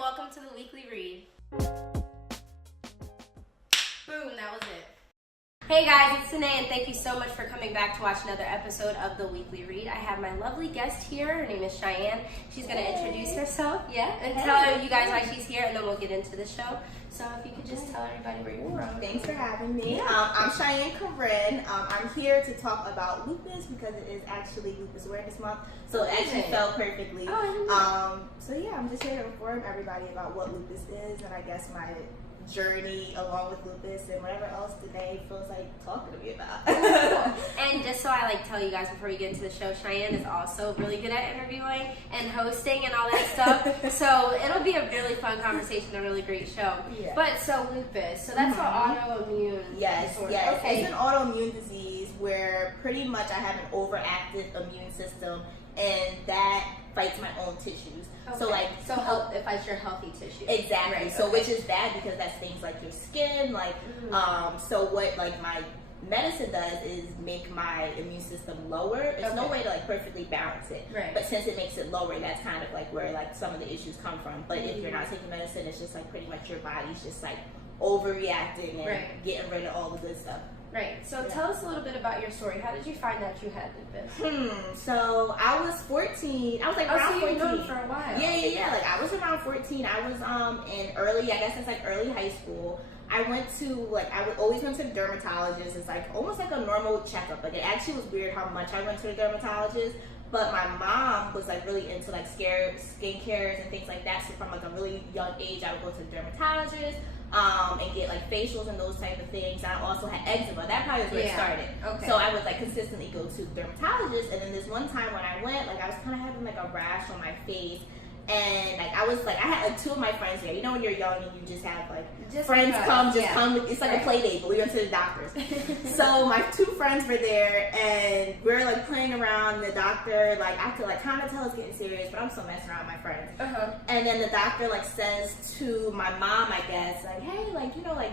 welcome to the Weekly Reid. Boom, that was it. Hey guys, it's Danae, and thank you so much for coming back to watch another episode of the Weekly Reid. I have my lovely guest here. Her name is Cheyenne. She's going to introduce herself, and tell you guys why she's here, and then we'll get into the show. So if you could just tell everybody where you're from. Thanks for having me. I'm Cheyenne Corinne. I'm here to talk about lupus because it is actually Lupus Awareness Month, so it actually fell perfectly. So yeah, I'm just here to inform everybody about what lupus is, and I guess my journey along with lupus and whatever else today feels like talking to me about. And just so I tell you guys before we get into the show, Cheyenne is also really good at interviewing and hosting and all that stuff. So it'll be a really fun conversation, a really great show. Yeah. But so lupus, so that's an autoimmune disorder. Yes. Okay. It's an autoimmune disease where pretty much I have an overactive immune system, and that fights my own tissues. Okay. So it fights your healthy tissue. Exactly. Right. So which is bad because that's things like your skin, so what my medicine does is make my immune system lower. There's no way to perfectly balance it. Right. But since it makes it lower, that's kind of where some of the issues come from. But if you're not taking medicine, it's just pretty much your body's just overreacting and getting rid of all the good stuff. Right. So tell us a little bit about your story. How did you find that you had lupus? So I was 14. I was around 14. You've known for a while. Yeah. I was around 14. I was in early, I guess it's early high school. I went to I would always went to the dermatologist. It's almost like a normal checkup. It actually was weird how much I went to the dermatologist. But my mom was really into skincare and things like that. So from a really young age, I would go to the dermatologist and get facials and those type of things. And I also had eczema. That probably was where it started. Okay. So I would consistently go to the dermatologist. And then this one time when I went, I was kind of having a rash on my face. And I had two of my friends there. You know when you're young and you just have friends come. It's a play date, but we went to the doctors. So my two friends were there, and we're playing around. The doctor I could kind of tell it's getting serious, but I'm still messing around with my friends. And then the doctor says to my mom, I guess, hey,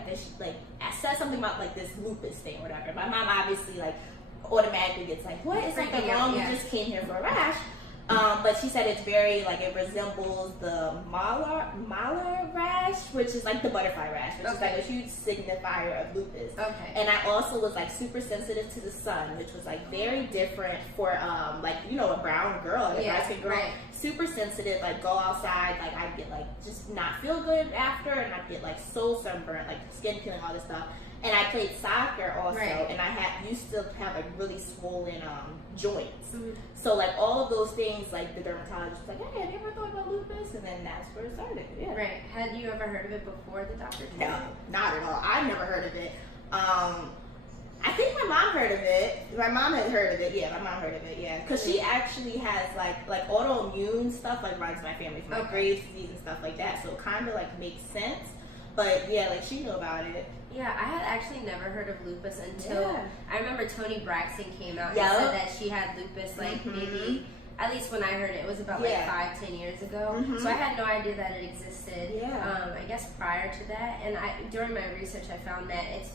this, says something about this lupus thing or whatever. My mom obviously automatically gets what is something wrong? You just came here for a rash. But she said it's very, it resembles the malar rash, which is the butterfly rash, which is a huge signifier of lupus. Okay. And I also was, super sensitive to the sun, which was, very different for, a brown girl, a light skin girl. Right. Super sensitive, go outside, I'd get, just not feel good after, and I'd get, so sunburnt, skin peeling, all this stuff. And I played soccer also, and I used to have really swollen joints. So all of those things, the dermatologist was hey, have you ever thought about lupus? And then that's where it started. Yeah. Right. Had you ever heard of it before the doctor? No, not at all. I've never heard of it. I think my mom heard of it. My mom had heard of it. Yeah, my mom heard of it. Yeah, because she actually has autoimmune stuff runs in my family from Graves' disease and stuff like that. So it kind of makes sense. But yeah, she knew about it. Yeah, I had actually never heard of lupus until I remember Toni Braxton came out and said that she had lupus maybe, at least when I heard it was about 5-10 years ago. So I had no idea that it existed. I guess prior to that, and during my research I found that it's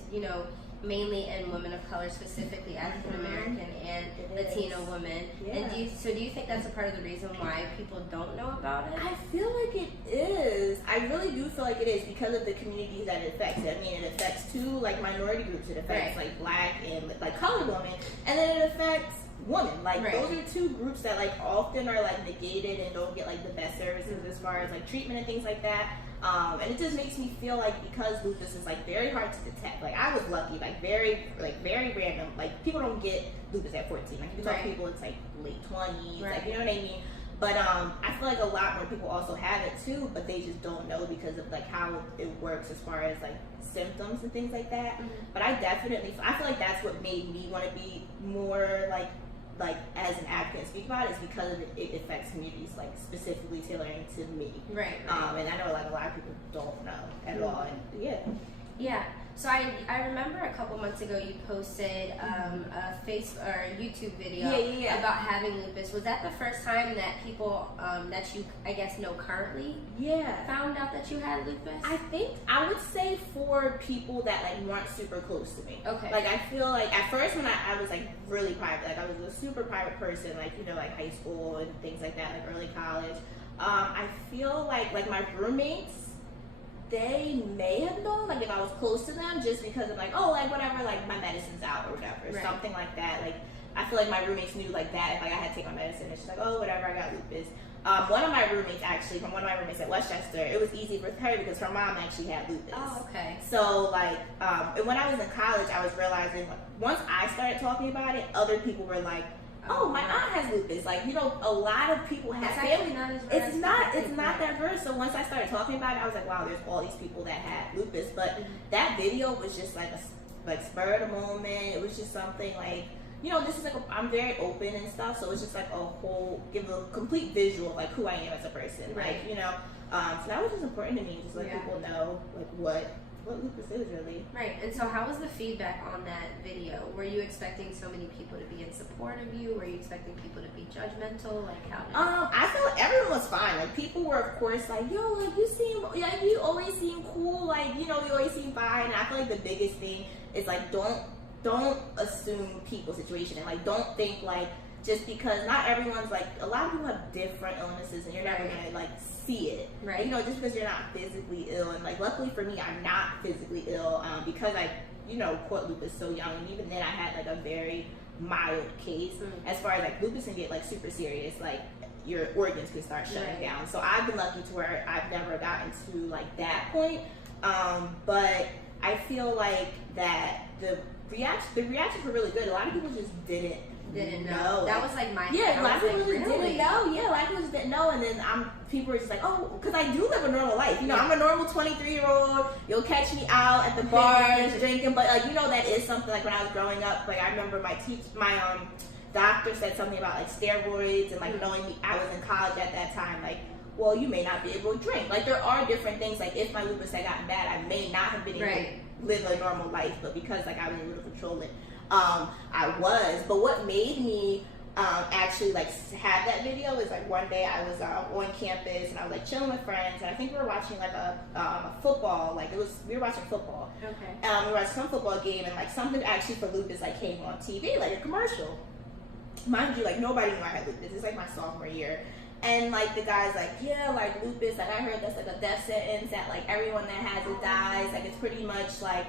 mainly in women of color, specifically African American and Latino women. And do you think that's a part of the reason why people don't know about it? I feel like it is. I really do feel like it is because of the communities that it affects. I mean, it affects two minority groups. It affects black and colored women, and then it affects women. Those are two groups that often are negated and don't get the best services as far as treatment and things like that. And it just makes me feel because lupus is very hard to detect. I was lucky, very random. People don't get lupus at 14. You talk to people, it's late 20s. You know what I mean? But I feel a lot more people also have it too, but they just don't know because of how it works as far as symptoms and things like that. But I feel that's what made me want to be more as an advocate and speak about it is because of it affects communities specifically tailoring to me. Right. And I know a lot of people don't know at all. And yeah. So I remember a couple months ago you posted a YouTube video about having lupus. Was that the first time that people that you, I guess, know currently found out that you had lupus? I would say for people that like weren't super close to me. Okay. Like I feel like at first when I was like really private, like I was a super private person, like like high school and things like that, like early college. I feel like my roommates, they may have known, like if I was close to them, just because of like, oh, like whatever, like my medicine's out or whatever, something like that. Like I feel like my roommates knew like that if like I had to take my medicine, it's just like, oh, whatever, I got lupus. One of my roommates at Westchester, it was easy with her because her mom actually had lupus. Oh, okay. So like, and when I was in college, I was realizing like, once I started talking about it, other people were like, oh, my aunt has lupus. Like, a lot of people have family. It's not that verse. So once I started talking about it, I was like, wow, there's all these people that had lupus. But that video was just like a spur of the moment. It was just something like, this is like I'm very open and stuff. So it's just like give a complete visual of like who I am as a person. Right. Like, so that was just important to me, just let people know like what lupus is really. Right. And so how was the feedback on that video? Were you expecting so many people to be in support of you? Were you expecting people to be judgmental? Like how did I felt everyone was fine. Like people were of course like, yo, like you always seem cool, like, you always seem fine. And I feel like the biggest thing is like don't assume people's situation and like don't think like just because not everyone's like, a lot of people have different illnesses and you're never gonna like see it. Right. Just because you're not physically ill, and like luckily for me, I'm not physically ill because I, caught lupus so young, and even then I had like a very mild case. As far as like lupus can get like super serious, like your organs can start shutting down. So I've been lucky to where I've never gotten to like that point. But I feel like that the reactions were really good. A lot of people just didn't know. That was like my a lot of people just didn't know. Yeah, a lot of people just didn't know, and then people were just like, oh, because I do live a normal life. I'm a normal 23-year-old. You'll catch me out at the bars drinking, but like that is something like when I was growing up. Like I remember my doctor said something about like steroids and like knowing me. I was in college at that time. Like, well, you may not be able to drink. Like there are different things. Like if my lupus had gotten bad, I may not have been able to live a normal life, but because like I was able to control it. I was, but what made me actually like have that video is like one day I was on campus and I was like chilling with friends, and I think we were watching like a football, like we were watching football. Okay. We were watching some football game, and like something actually for lupus like came on TV, like a commercial. Mind you, like nobody knew I had lupus. It's like my sophomore year. And like the guy's like, yeah, like lupus, like I heard that's like a death sentence, that like everyone that has it dies, like it's pretty much like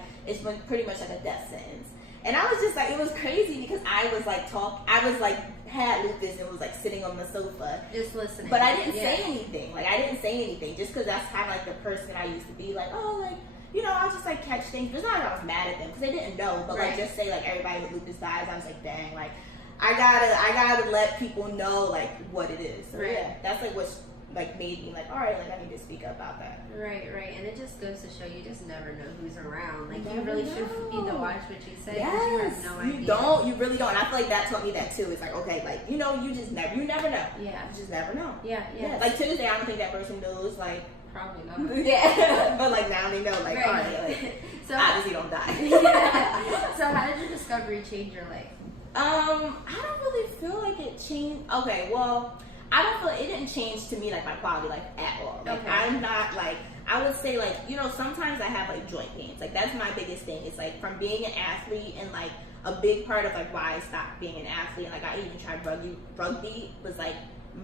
a death sentence. And I was just like, it was crazy because I was like had lupus and was like sitting on the sofa just listening, but I didn't say anything. Like I didn't say anything just because that's kind of like the person I used to be. Like, oh, like I'll just like catch things. It's not like I was mad at them because they didn't know, but like just say like everybody with lupus dies. I was like, dang, like I gotta let people know like what it is. So yeah, that's like what's like made me like, all right, like I need to speak up about that. Right. And it just goes to show you just never know who's around. Like you really should be to watch what you say. Yes, you have no idea. You really don't. And I feel like that taught me that too. It's like, okay, like you never know. Yeah. You just never know. Yeah. Like to this day, I don't think that person knows. Like probably not. Yeah. But like now they know. Like all right, like so obviously don't die. Yeah. So how did your discovery change your life? I don't really feel like it changed. Okay, well, I don't feel it didn't change to me like my quality of life at all. Like I'm not like, I would say like, sometimes I have like joint pains. Like that's my biggest thing. It's like from being an athlete, and like a big part of like why I stopped being an athlete and like I even tried rugby was like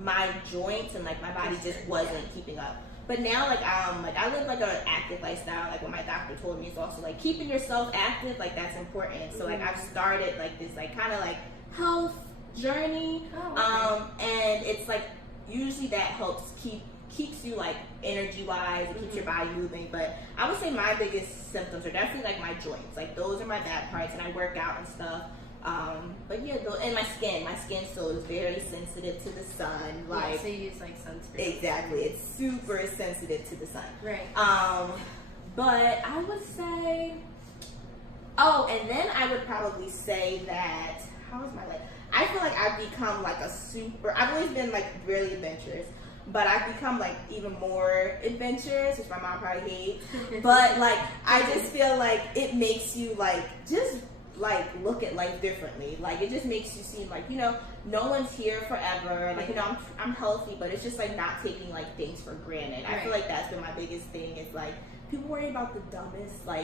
my joints and like my body just wasn't keeping up. But now like I live like an active lifestyle. Like what my doctor told me is also like keeping yourself active, like that's important. So like I've started like this like kind of like health journey. And it's like usually that helps keeps you like energy wise, it keeps your body moving. But I would say my biggest symptoms are definitely like my joints. Like those are my bad parts, and I work out and stuff. But yeah, and my skin still is very sensitive to the sun. Like so you use like sunscreen. Exactly, it's super sensitive to the sun. Right. But I would say, and then I would probably say that, how was my life? I feel like I've become like I've always been like really adventurous. but I've become like even more adventurous, which my mom probably hates. But like I just feel like it makes you like just like look at life differently. Like it just makes you seem like, you know, no one's here forever. Like, you know, I'm healthy, but it's just like not taking like things for granted. I feel like that's been my biggest thing is like people worry about the dumbest stuff.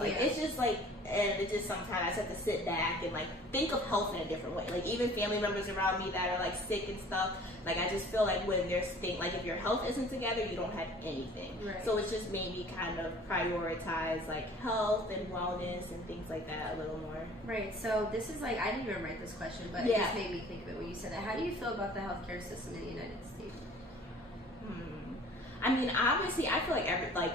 Like it's just like, and it just sometimes I just have to sit back and like think of health in a different way. Like even family members around me that are like sick and stuff, like I just feel like when there's things like if your health isn't together, you don't have anything. So it's just made me kind of prioritize like health and wellness and things like that a little more. Right. So this is like, I didn't even write this question, but it just made me think of it when you said that. How do you feel about the healthcare system in the United States? I mean, obviously, I feel like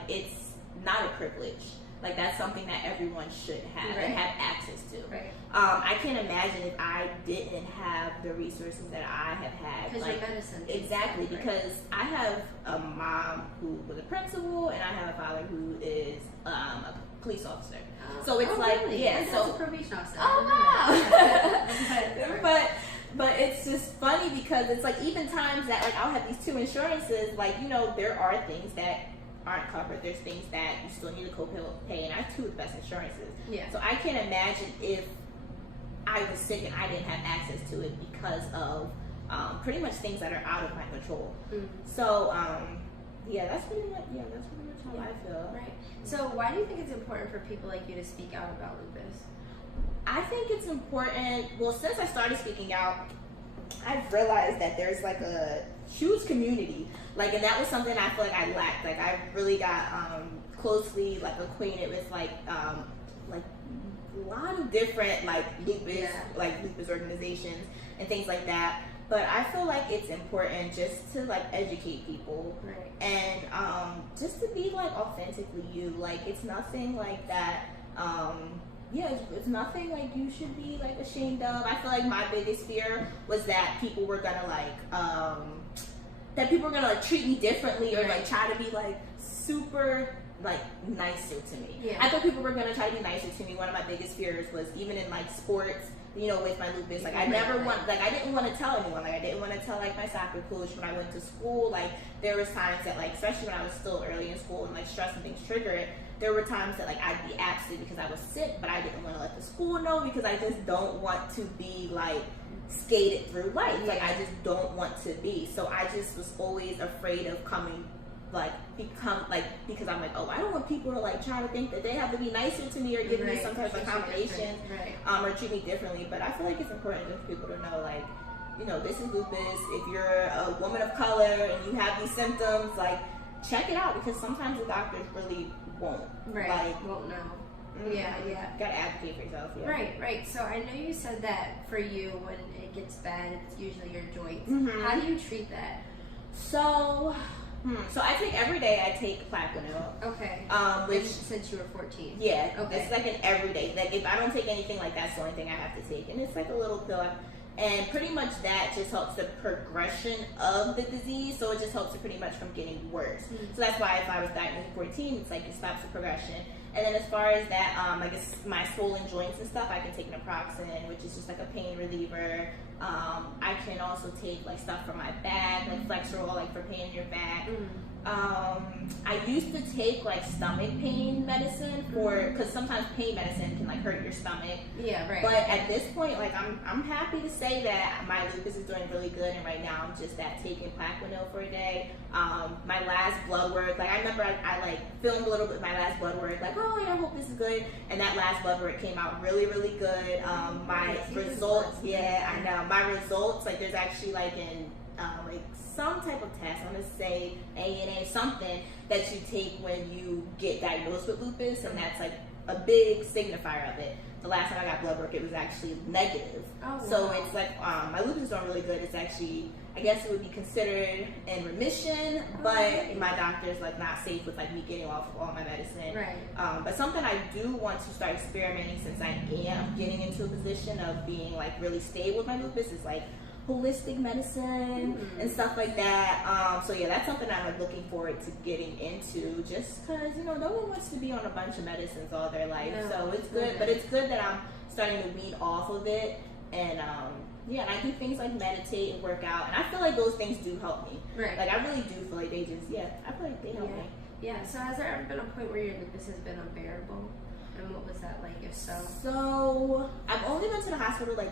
it's not a privilege. Like that's something that everyone should have and have access to. I can't imagine if I didn't have the resources that I have had. Because your medicine. Exactly, because I have a mom who was a principal and I have a father who is a police officer. So it's like, really? so a probation officer. But it's just funny because it's like even times that like I'll have these two insurances, like, you know, there are things that aren't covered. There's things that you still need a co-pay, and I have two of the best insurances. So I can't imagine if I was sick and I didn't have access to it because of pretty much things that are out of my control. So that's pretty much how I feel. Right. So why do you think it's important for people like you to speak out about lupus? I think it's important. Well, since I started speaking out, I've realized that there's like a huge community, like, and that was something I feel like I lacked. Like I really got closely like acquainted with like a lot of different like lupus organizations and things like that. But I feel like it's important just to like educate people and just to be like authentically you. Like it's nothing like that. It's nothing like you should be like ashamed of. I feel like my biggest fear was that people were gonna like treat me differently or like try to be like super like nicer to me. I thought people were gonna try to be nicer to me. One of my biggest fears was even in like sports, you know, with my lupus, like I didn't want to tell anyone. Like I didn't want to tell like my soccer coach when I went to school. Like there was times that like, especially when I was still early in school and like stress and things trigger it, there were times that like I'd be absent because I was sick, but I didn't want to let the school know because I just don't want to be like skated through life. Like I just don't want to be. So I just was always afraid of because I'm like, I don't want people to like try to think that they have to be nicer to me or give me some type of accommodation or treat me differently. But I feel like it's important for people to know, like, you know, this is lupus. If you're a woman of color and you have these symptoms, like check it out because sometimes the doctors really won't won't know. Gotta advocate for yourself. Right. So I know you said that for you when it gets bad, it's usually your joints. How do you treat that? So I take every day. I take Plaquenil. Okay. Which since you were 14. Yeah. Okay. It's like an everyday. Like if I don't take anything like that's the only thing I have to take, and it's like a little pill. And pretty much that just helps the progression of the disease. So it just helps it pretty much from getting worse. So that's why if I was diagnosed at 14, it's like it stops the progression. And then as far as that, I guess my swollen joints and stuff, I can take naproxen, which is just like a pain reliever. I can also take like stuff for my back, like Flexerol, like for pain in your back. I used to take like stomach pain medicine because sometimes pain medicine can like hurt your stomach. But at this point, like I'm happy to say that my lupus is doing really good, and right now I'm just taking Plaquenil for a day. My last blood work, like I remember I like filmed a little bit of my last blood work, like I hope this is good, and that last blood work came out really, really good. My results, I know my results, like there's actually like like some type of test, I'm gonna say ANA, something that you take when you get diagnosed with lupus, and that's like a big signifier of it. The last time I got blood work, it was actually negative. So it's like my lupus is doing really good. It's actually, I guess it would be considered in remission, but my doctor's like not safe with like me getting off of all my medicine. But something I do want to start experimenting since I am getting into a position of being like really stable with my lupus is like holistic medicine and stuff like that. So that's something I'm like looking forward to getting into, just because no one wants to be on a bunch of medicines all their life. So it's good, but it's good that I'm starting to wean off of it, and Yeah, and I do things like meditate and work out, and I feel like those things do help me. Right. Like, I really do feel like they just, I feel like they help me. Yeah, so has there ever been a point where your lupus has been unbearable? And what was that like, if so? So, I've only been to the hospital like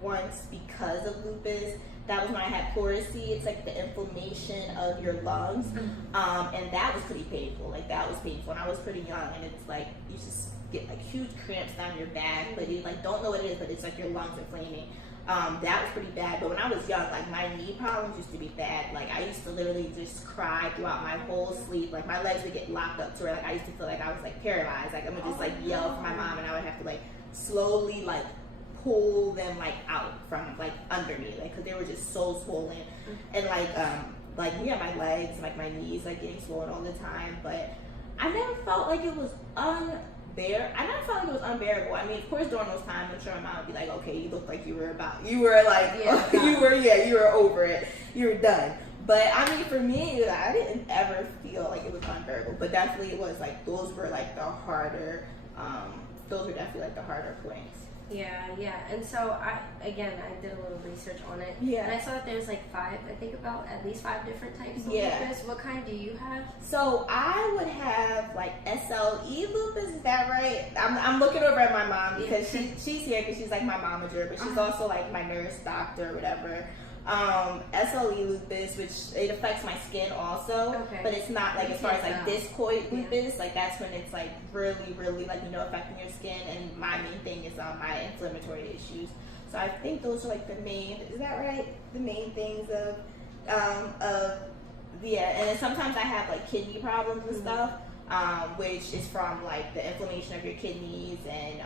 once because of lupus. That was when I had pleurisy. It's like the inflammation of your lungs. And that was pretty painful. Like, that was painful. And I was pretty young, and it's like, you just get like huge cramps down your back, but you like don't know what it is, but it's like your lungs inflaming. That was pretty bad. But when I was young, like my knee problems used to be bad. Like I used to literally just cry throughout my whole sleep. Like my legs would get locked up to where like I used to feel like I was like paralyzed. Like I would just like yell for my mom, and I would have to like slowly like pull them like out from like under me, like because they were just so swollen. And like my legs, like my knees, like getting swollen all the time. But I never felt like it was unbearable. I mean, of course, during those times, I'm sure my mom would be like, "Okay, you look like you were over it, you were done." But I mean, for me, I didn't ever feel like it was unbearable. But definitely, it was like those were like the harder. Those were definitely like the harder points. Yeah. And so I did a little research on it. Yeah. And I saw that there's like at least five different types of lupus. What kind do you have? So I would have like SLE lupus, is that right? I'm looking over at my mom because she's here because she's like my momager, but she's also like my nurse, doctor, or whatever. SLE lupus, which it affects my skin also, but it's not like as far as like discoid lupus, like that's when it's like really, really like affecting your skin. And my main thing is my inflammatory issues. So I think those are like the main. Is that right? The main things of and then sometimes I have like kidney problems and stuff. Which is from like the inflammation of your kidneys and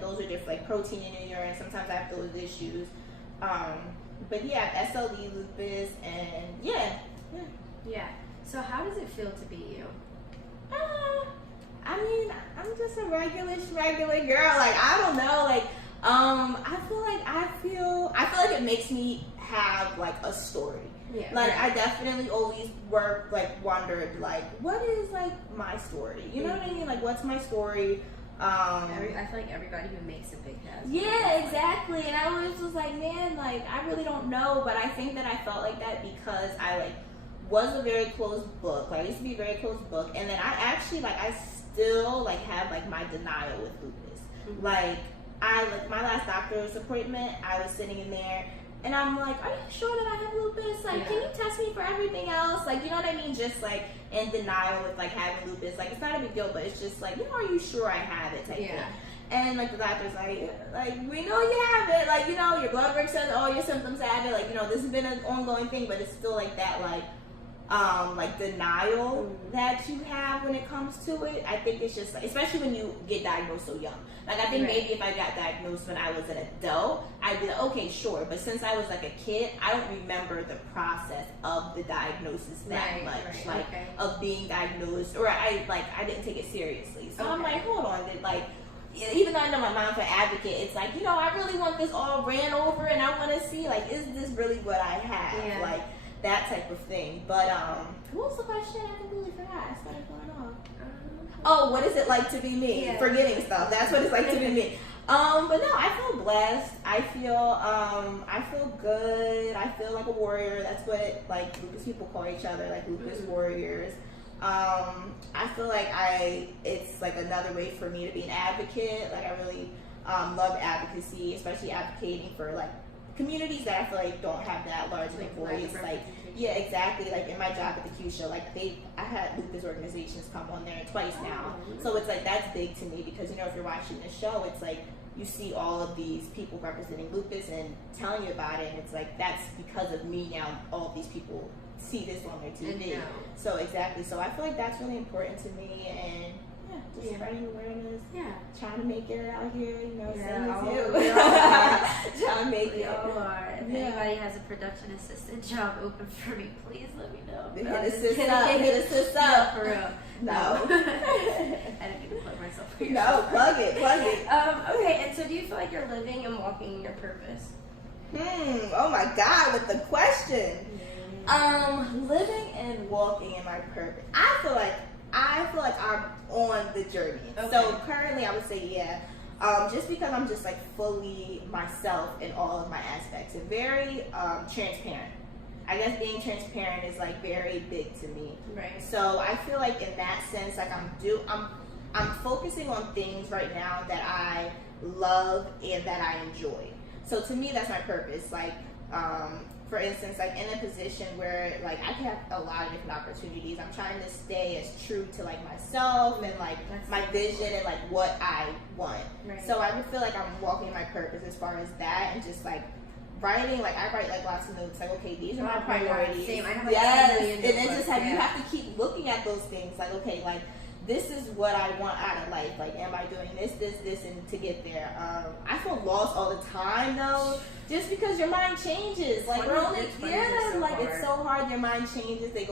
those are different, like protein in your urine. Sometimes I have those issues. But yeah, SLE lupus and yeah. So how does it feel to be you? I mean, I'm just a regular girl. Like I don't know. Like I feel like it makes me have like a story. Yeah. Like I definitely always wondered like what is like my story. You know what I mean? Like what's my story? I feel like everybody who makes it big has. Yeah, exactly. And I always was like, man, like I really don't know, but I think that I felt like that because I was a very closed book. Like I used to be a very closed book, and then I actually I still have my denial with lupus. Mm-hmm. Like my last doctor's appointment, I was sitting in there. And I'm like, are you sure that I have lupus? Like, can you test me for everything else? Like, you know what I mean? Just in denial with having lupus. Like, it's not a big deal, but it's just are you sure I have it type thing. And the doctor's like, we know you have it. Like, your blood work says all your symptoms have it. Like, this has been an ongoing thing, but it's still that denial that you have when it comes to it. I think it's just especially when you get diagnosed so young. Like I think maybe if I got diagnosed when I was an adult, I'd be like, okay, sure. But since I was a kid, I don't remember the process of the diagnosis that much. Of being diagnosed, or I didn't take it seriously. So I'm like, hold on, even though I know my mom's an advocate, it's I really want this all ran over, and I want to see is this really what I have? That type of thing. But what was the question? I completely forgot. I started going off. Oh, what is it like to be me? Yeah. Forgetting stuff. That's what it's like to be me. But no, I feel blessed. I feel good. I feel like a warrior. That's what lupus people call each other, lupus warriors. I feel like it's another way for me to be an advocate. I really love advocacy, especially advocating for communities that I feel don't have that large of a voice. Yeah, exactly. In my job at the Q show, I had lupus organizations come on there twice now. So it's that's big to me because if you're watching the show, it's you see all of these people representing lupus and telling you about it, and it's that's because of me now. All of these people see this on their TV. So exactly. So I feel that's really important to me, and just spreading awareness. Trying to make it out here, same as you. Trying to make it. If anybody has a production assistant job open for me, please let me know. Hit us up. No, for real. No. I didn't need to plug myself for your No, plug it. Okay, and so do you feel like you're living and walking in your purpose? Oh my God, with the question. Living and walking in my purpose. I feel like I'm on the journey. Okay. So currently I would say Just because I'm just like fully myself in all of my aspects and very transparent. I guess being transparent is like very big to me. Right. So I feel like in that sense, like I'm focusing on things right now that I love and that I enjoy. So to me, that's my purpose. Like, for instance, like in a position where like I can have a lot of different opportunities, I'm trying to stay as true to like myself and like my vision and like what I want. Right. So I would feel like I'm walking my purpose as far as that, and just like writing, like I write like lots of notes, like okay, these are my priorities. Same. I have like and then just have you have to keep looking at those things, like okay, like this is what I want out of life. Like, am I doing this, and to get there? I feel lost all the time though, just because your mind changes. Like we're only it's so hard. Your mind changes. My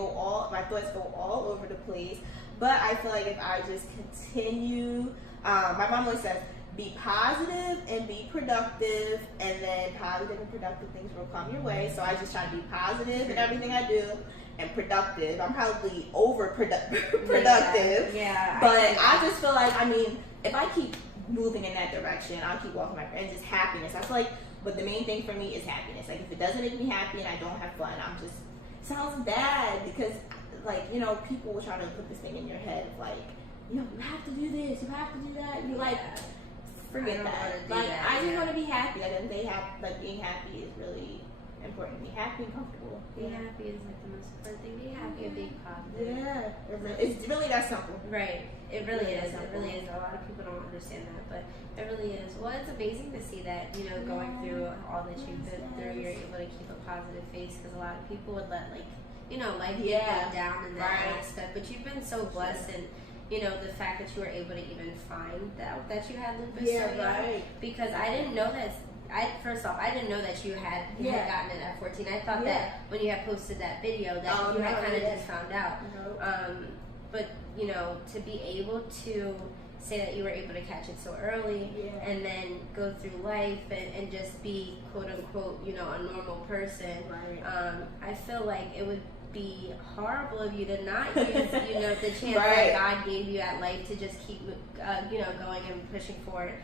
thoughts go all over the place. But I feel like if I just continue, my mom always says, be positive and be productive, and then positive and productive things will come your way. So I just try to be positive in everything I do and productive. I'm probably productive. Yeah. But I just feel like, I mean, if I keep moving in that direction, I'll keep walking my friends. Just happiness. I feel like, but the main thing for me is happiness. Like if it doesn't make me happy and I don't have fun, sounds bad, because like, you know, people will try to put this thing in your head of like, you know, you have to do this, you have to do that, and you're like, forget that. Like I just want to be happy. I didn't say being happy is really important. Be happy and comfortable. Being happy is like the most important thing. Be happy and being positive. Yeah, it's really that simple. Right. It really is. It really is. A lot of people don't understand that, but it really is. Well, it's amazing to see that, you know, going through all that you've been through, you're able to keep a positive face, because a lot of people would let, like, you know, life get them down in that aspect. But you've been so blessed, and you know, the fact that you were able to even find that you had lupus so young, because I didn't know that. First off, I didn't know that you had gotten it at 14. I thought that when you had posted that video that you had kind of just found out. But you know, to be able to say that you were able to catch it so early and then go through life and just be quote unquote, you know, a normal person, I feel like it would be horrible of you to not use, you know, the chance that God gave you at life to just keep, you know, going and pushing forward.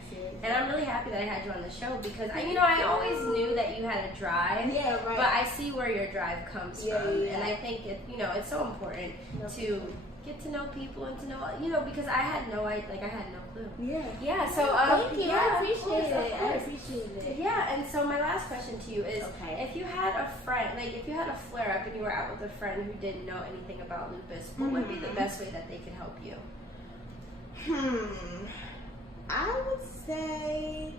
And I'm really happy that I had you on the show, because I always knew that you had a drive, but I see where your drive comes from, and I think it's so important to get to know people and to know, you know, because I had no clue. So thank you. I appreciate it. Yeah, and so my last question to you is, if you had a friend, like if you had a flare up and you were out with a friend who didn't know anything about lupus, what would be the best way that they could help you? I would say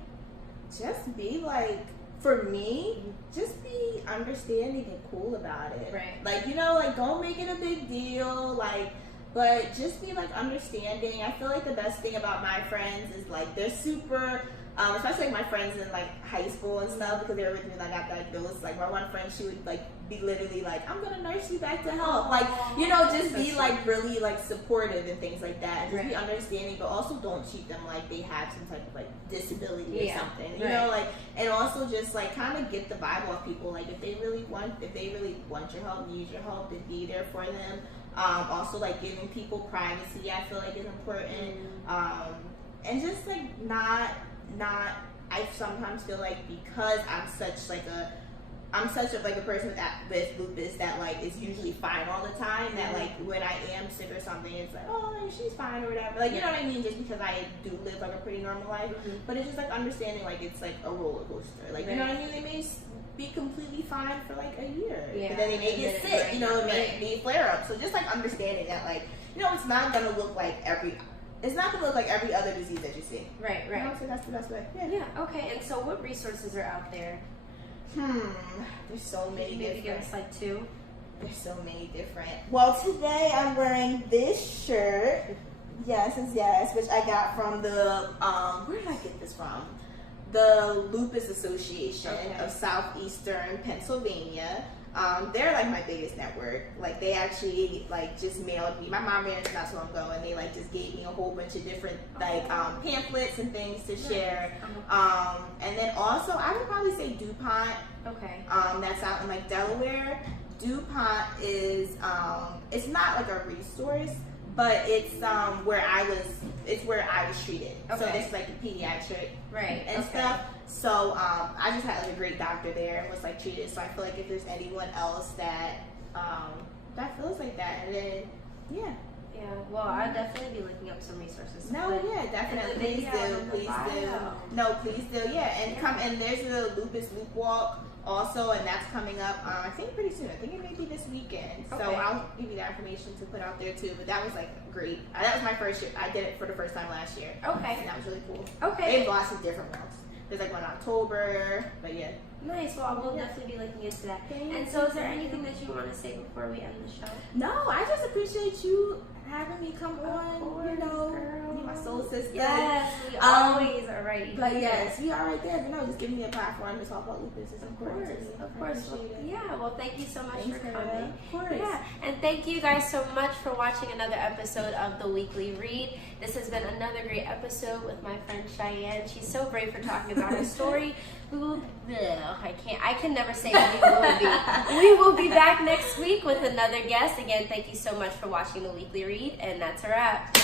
just be like, for me, just be understanding and cool about it. Right. Like, you know, like don't make it a big deal, like, but just be like understanding. I feel like the best thing about my friends is like they're super, especially like my friends in like high school and stuff, because they were with me like after like those, like my one friend, she would like be literally like, I'm gonna nurse you back to health, like, you know, just be like really like supportive and things like that, and just be understanding, but also don't treat them like they have some type of like disability or something, you know, like, and also just like kind of get the vibe off people, like if they really want your help, need your help, then be there for them. Also like giving people privacy, I feel like is important, and just like not I sometimes feel like because I'm such a person with lupus that like is usually fine all the time, that like when I am sick or something, it's like, oh, she's fine or whatever, like, you know what I mean, just because I do live like a pretty normal life, but it's just like understanding like it's like a roller coaster, like, you know what I mean, they may be completely fine for like a year, but then they may get sick, you know, it may be flare up, so just like understanding that, like, you know, it's not gonna look like every other disease that you see. Right. You know, so that's the best way. Yeah. Okay. And so, what resources are out there? There's so many. Maybe give us like two. There's so many different. Well, today I'm wearing this shirt. Yes, which I got from the where did I get this from? The Lupus Association of Southeastern Pennsylvania. They're like my biggest network. Like they actually like just mailed me. My mom ran not so long ago, and they like just gave me a whole bunch of different like pamphlets and things to share. And then also I would probably say DuPont. That's out in like Delaware. DuPont is it's not like a resource, but it's where I was treated. Okay. So this is like the pediatric and stuff. So I just had like a great doctor there and was like treated. So I feel like if there's anyone else that feels like that, and then yeah, well, I'll definitely be looking up some resources. No, definitely. Please do. No, please do. Yeah, and come, and there's the Lupus Loop Walk also, and that's coming up, I think pretty soon. I think it may be this weekend. So I'll give you that information to put out there too. But that was like great. That was my first year. I did it for the first time last year. Okay. And that was really cool. Okay. They have lots of different ones. There's like one in October, but yeah. Nice. Well, we'll definitely be looking into that. And so, is there anything that you want to say before we end the show? No, I just appreciate you having me come on. You know, be my soul sister. Yes, we always are right. But yes, we are right there. But no, just give me a platform to talk about lupus is important to me. Of course. Well, thank you so much for coming. Of course. Yeah, and thank you guys so much for watching another episode of the Weekly Read. This has been another great episode with my friend Cheyenne. She's so brave for talking about her story. I can never say we will be back next week with another guest. Again, thank you so much for watching the Weekly Read, and that's a wrap.